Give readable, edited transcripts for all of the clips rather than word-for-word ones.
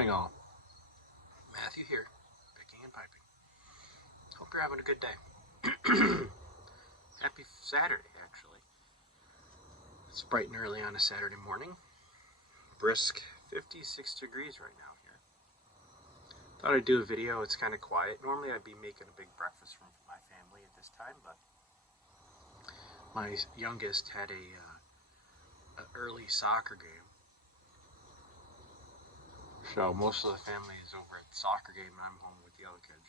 Morning all. Matthew here, picking and piping. Hope you're having a good day. Happy Saturday, actually. It's bright and early on a Saturday morning. Brisk 56 degrees right now here. Thought I'd do a video. It's kind of quiet. Normally I'd be making a big breakfast for my family at this time, but my youngest had an early soccer game. So most of the family is over at the soccer game and I'm home with the other kids.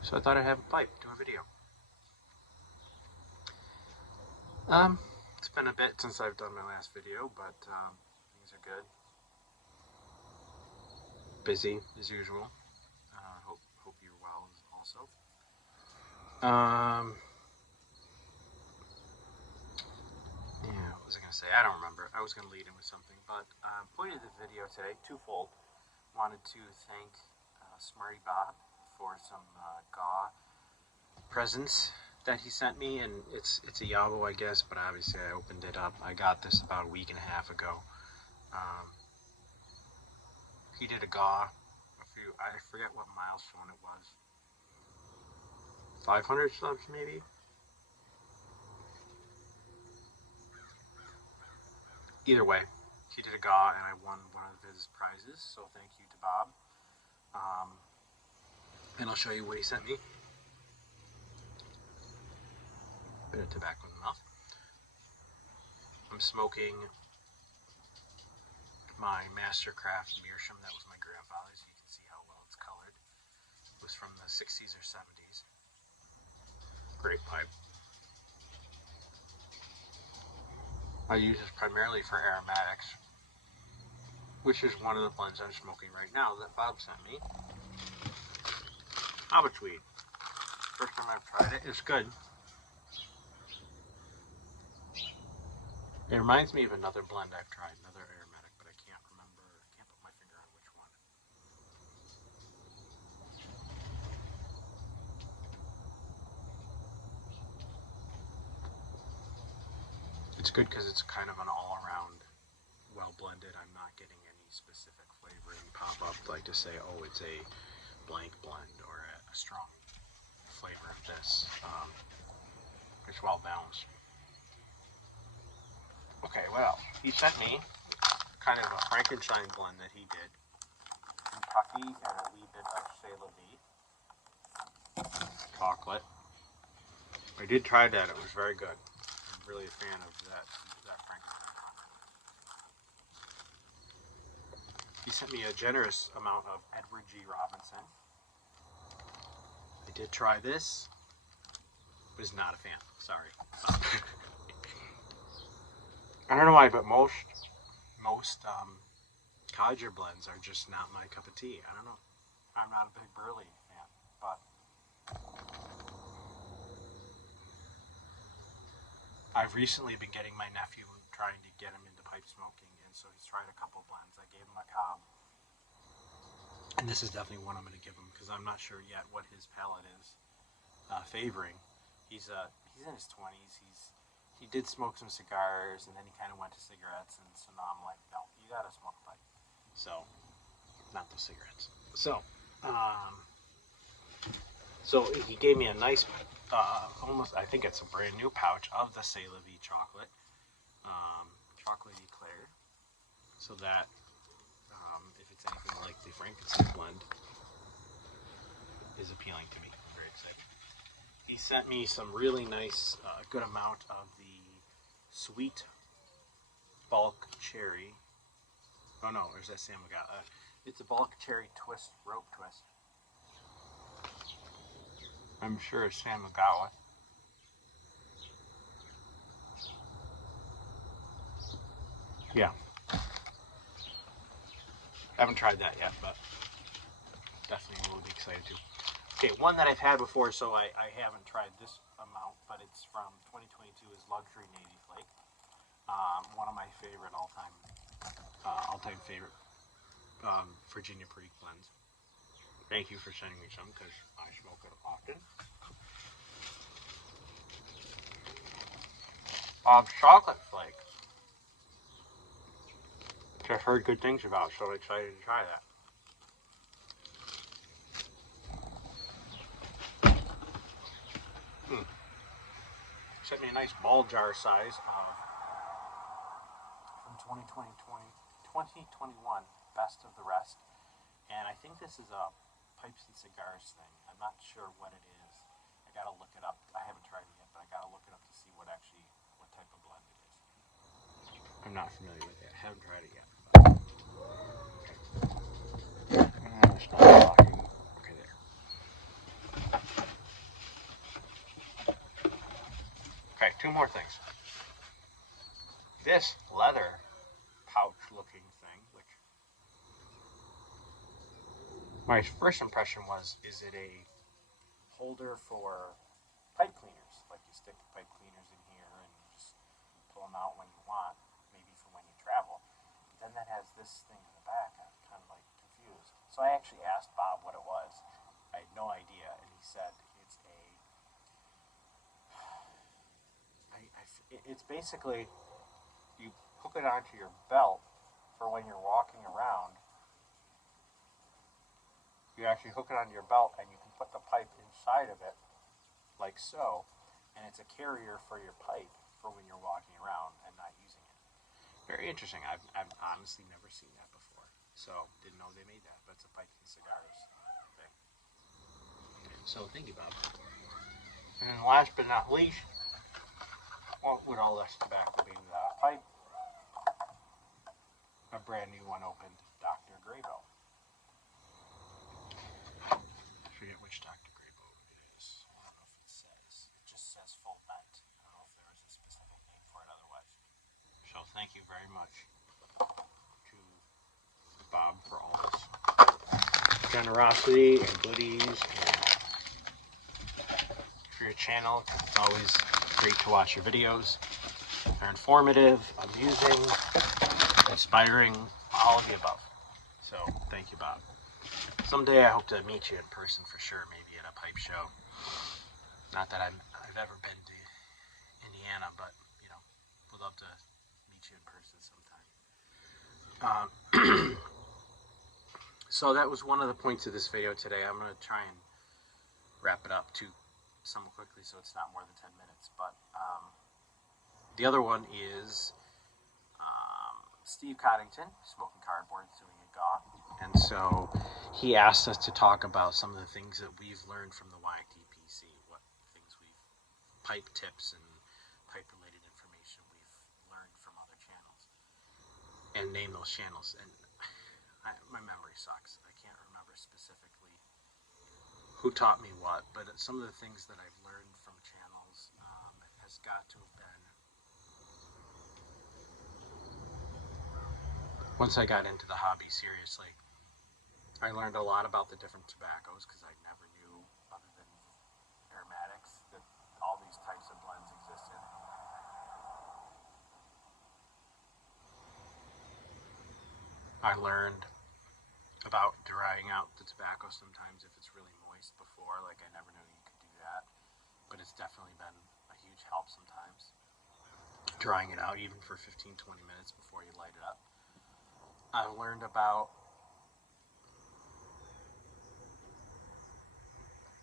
So I thought I'd have a pipe, do a video. It's been a bit since I've done my last video, but things are good. Busy as usual. Hope you're well also. Yeah, what was I going to say? I don't remember. I was going to lead in with something, but point of the video today, twofold. Wanted to thank Smarty Bob for some GAW presents that he sent me, and it's a Yabo, I guess, but obviously I opened it up. I got this about a week and a half ago. He did a GAW, I forget what milestone it was. 500 subs maybe? Either way, he did a GAW and I won one of his prizes, so thank you to Bob. And I'll show you what he sent me. Bit of tobacco in the mouth. I'm smoking my Mastercraft meerschaum. That was my grandfather's. You can see how well it's colored. It was from the 60s or 70s. Great pipe. I use this primarily for aromatics, which is one of the blends I'm smoking right now that Bob sent me. Habatweed. First time I've tried it. It's good. It reminds me of another blend I've tried, another aromatic, but I can't remember, can't put my finger on which one. It's good because it's kind of an all-around, well-blended. I'm not getting any specific flavoring pop up, like to say, oh, it's a blank blend or a strong flavor of this. It's well balanced. Okay, well, he sent me kind of a Frankenstein blend that he did. Kentucky and a wee bit of CeLa chocolate. I did try that. It was very good. I'm really a fan of that Frankenstein chocolate. He sent me a generous amount of Edward G. Robinson. I did try this. Was not a fan. Sorry. I don't know why, but most codger blends are just not my cup of tea. I don't know. I'm not a big Burley fan, but I've recently been getting my nephew, trying to get him into pipe smoking, and so he's tried a couple blends. I gave him a cob, and this is definitely one I'm going to give him because I'm not sure yet what his palate is favoring. He's in his 20s. He did smoke some cigars, and then he kind of went to cigarettes, and so now I'm like, no, you gotta smoke a pipe. So, not the cigarettes. So he gave me a nice, almost, I think it's a brand new pouch of the CeLa chocolate, chocolatey eclair, so that if it's anything like the Frankenstein blend, is appealing to me. I'm very excited. He sent me some really nice, good amount of the sweet bulk cherry. Oh no, there's that Sam McGowan. It's a bulk cherry twist, rope twist. I'm sure it's Sam McGowan. Yeah. Haven't tried that yet, but definitely will be excited to. Okay, one that I've had before, so I haven't tried this amount, but it's from 2022, is Luxury Navy Flake. One of my favorite all-time favorite Virginia Creek blends. Thank you for sending me some, because I smoke it often. Chocolate Flake. which I've heard good things about, so I'm excited to try that. Sent me a nice ball jar size of from 2021 Best of the Rest, and I think this is a pipes and cigars thing. I'm not sure what it is. I gotta look it up. I haven't tried it yet, but I gotta look it up to see what type of blend it is. I'm not familiar with it. I haven't tried it yet. Okay, there. Okay, two more things. This leather pouch-looking thing, which my first impression was, is it a holder for pipe cleaners? Like you stick pipe cleaners in here and you just pull them out when you want, maybe for when you travel. But then that has this thing in the back. I'm kind of like confused. So I actually asked Bob what it was. I had no idea, and he said it's it's basically, you hook it onto your belt for when you're walking around. You actually hook it onto your belt, and you can put the pipe inside of it, like so, and it's a carrier for your pipe for when you're walking around and not using it. Very interesting. I've honestly never seen that before, so didn't know they made that, but it's a pipes and cigars thing. So thank you, Bob. And last but not least, what would all this tobacco be without a pipe? A brand new unopened Dr. Grabo. I forget which Dr. Grabo it is. I don't know if it says. It just says full bent. I don't know if there is a specific name for it otherwise. So thank you very much to Bob for all this generosity and goodies, and for your channel. It's always great to watch your videos. They're informative, amusing, inspiring, all of the above. So thank you, Bob. Someday I hope to meet you in person for sure, maybe at a pipe show. Not that I've ever been to Indiana, but you know, would love to meet you in person sometime. So that was one of the points of this video today. I'm going to try and wrap it up somewhat quickly so it's not more than 10 minutes. But the other one is Steve Coddington, Smoking Cardboard, doing a GAW. And so he asked us to talk about some of the things that we've learned from the YTPC, what things pipe tips and pipe-related information we've learned from other channels, and name those channels. And my memory sucks. I can't remember specifically who taught me what, but some of the things that I've learned from channels has got to have been, once I got into the hobby seriously, I learned a lot about the different tobaccos, because I never knew, other than aromatics, that all these types of blends existed. I learned about drying out the tobacco sometimes if it's really moist before. Like, I never knew you could do that, but it's definitely been a huge help sometimes, drying it out even for 15-20 minutes before you light it up. I learned about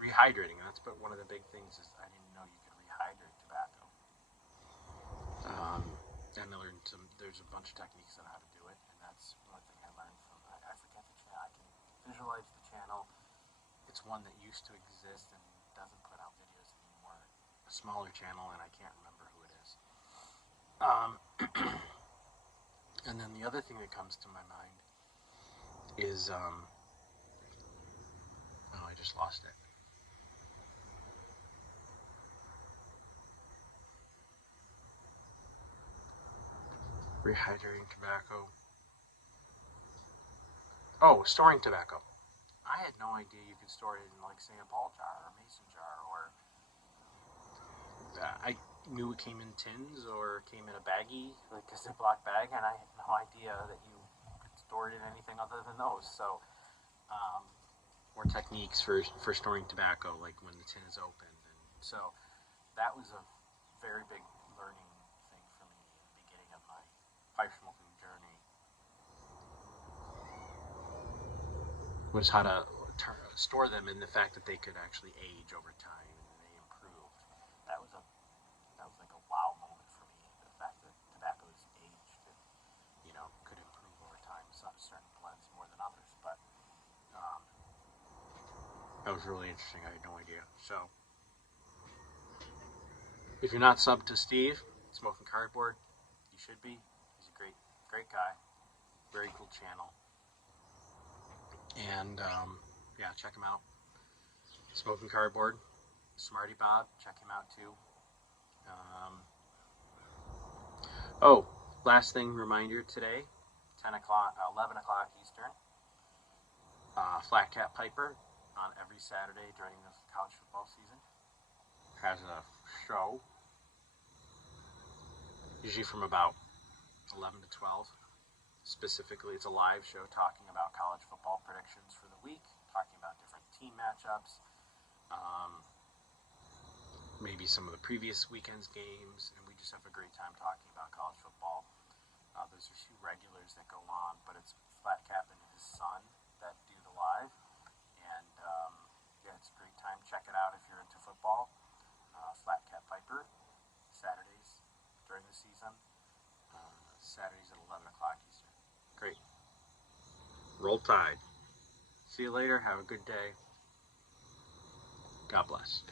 rehydrating, and that's one of the big things, is I didn't know you could rehydrate tobacco. And I learned there's a bunch of techniques on how to do it, and that's one thing I learned from, I forget the channel, I can visualize the channel. It's one that used to exist and doesn't put out videos anymore. A smaller channel, and I can't remember who it is. And then the other thing that comes to my mind is, oh, I just lost it. Rehydrating tobacco. Oh, storing tobacco. I had no idea you could store it in, like, say, a ball jar or a mason jar, or I knew it came in tins or came in a baggie, like a Ziploc bag, and I had no idea that you could store it in anything other than those. So, more techniques for storing tobacco, like when the tin is opened, and so that was a very big learning thing for me in the beginning of my pipe smoking journey. was how to store them, and the fact that they could actually age over time and they improved. That was like a wow moment for me. The fact that tobaccos aged and could improve over time. Some certain blends more than others, but that was really interesting. I had no idea. So if you're not subbed to Steve, Smoking Cardboard, you should be. He's a great guy. Very cool channel. And yeah, check him out. Smoking Cardboard, Smarty Bob, check him out too. Oh, last thing, reminder today, 11 o'clock Eastern. Flat Cap Piper on every Saturday during the college football season has a show, usually from about 11 to 12. Specifically, it's a live show talking about college football predictions for the week, talking about different team matchups, maybe some of the previous weekend's games, and we just have a great time talking about college football. There's a few regulars that go on, but it's Flat Cap and his son that do the live, and yeah, it's a great time. Check it out if you're into football. Flat Cap Piper, Saturdays during the season, Saturdays at 11 o'clock Eastern. Great. Roll Tide. See you later. Have a good day. God bless.